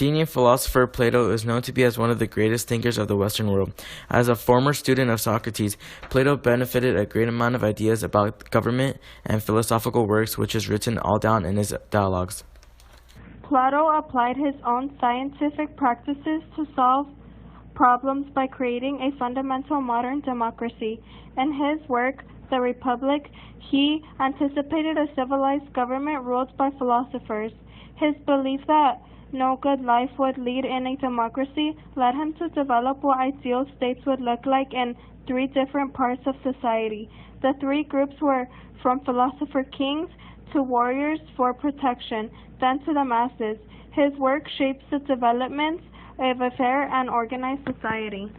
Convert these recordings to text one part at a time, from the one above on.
Athenian philosopher Plato is known to be as one of the greatest thinkers of the Western world. As a former student of Socrates, Plato benefited a great amount of ideas about government and philosophical works, which is written all down in his dialogues. Plato applied his own scientific practices to solve problems by creating a fundamental modern democracy. In his work, The Republic, he anticipated a civilized government ruled by philosophers. His belief that no good life would lead in a democracy led him to develop what ideal states would look like in three different parts of society. The three groups were from philosopher kings to warriors for protection, then to the masses. His work shapes the development of a fair and organized society.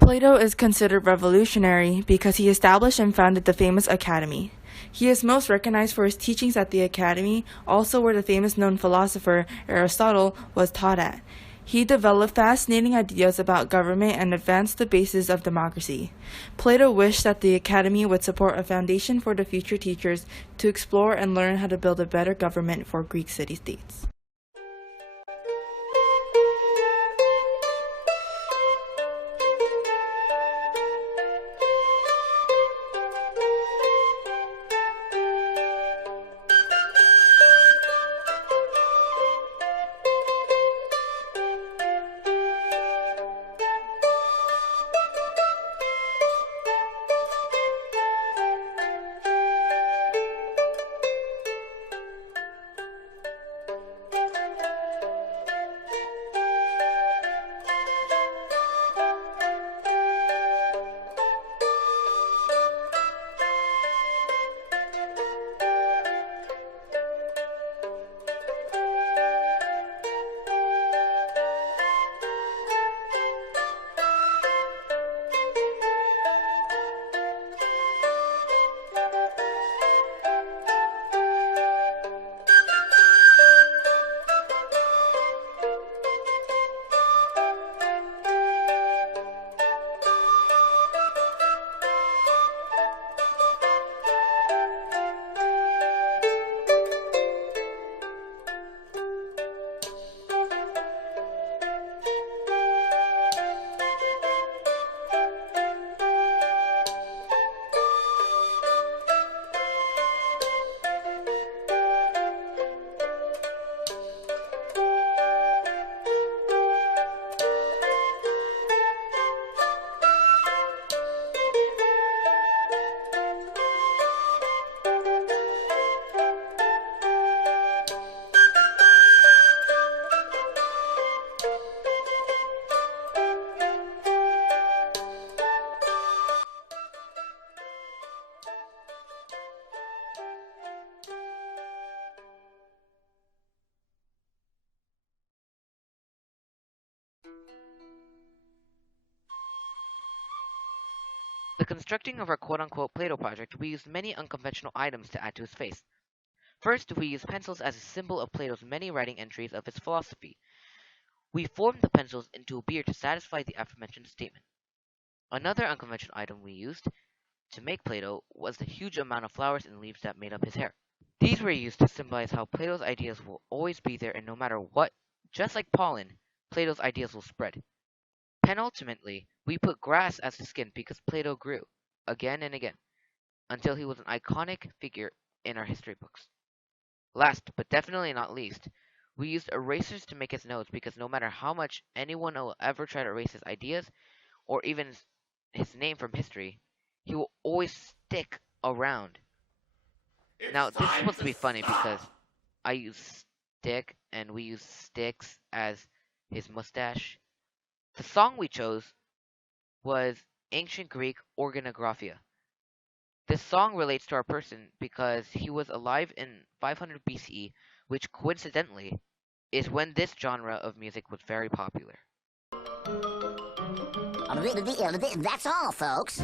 Plato is considered revolutionary because he established and founded the famous Academy. He is most recognized for his teachings at the Academy, also where the famous known philosopher Aristotle was taught at. He developed fascinating ideas about government and advanced the basis of democracy. Plato wished that the Academy would support a foundation for the future teachers to explore and learn how to build a better government for Greek city-states. The constructing of our quote-unquote Plato project, we used many unconventional items to add to his face. First, we used pencils as a symbol of Plato's many writing entries of his philosophy. We formed the pencils into a beard to satisfy the aforementioned statement. Another unconventional item we used to make Plato was the huge amount of flowers and leaves that made up his hair. These were used to symbolize how Plato's ideas will always be there, and no matter what, just like pollen, Plato's ideas will spread. Penultimately, we put grass as the skin because Plato grew, again and again, until he was an iconic figure in our history books. Last, but definitely not least, we used erasers to make his notes because no matter how much anyone will ever try to erase his ideas, or even his name from history, he will always stick around. Now, this is supposed to be funny because I use stick and we use sticks as his mustache. The song we chose was Ancient Greek Organographia. This song relates to our person because he was alive in 500 BCE, which coincidentally is when this genre of music was very popular. That's all, folks.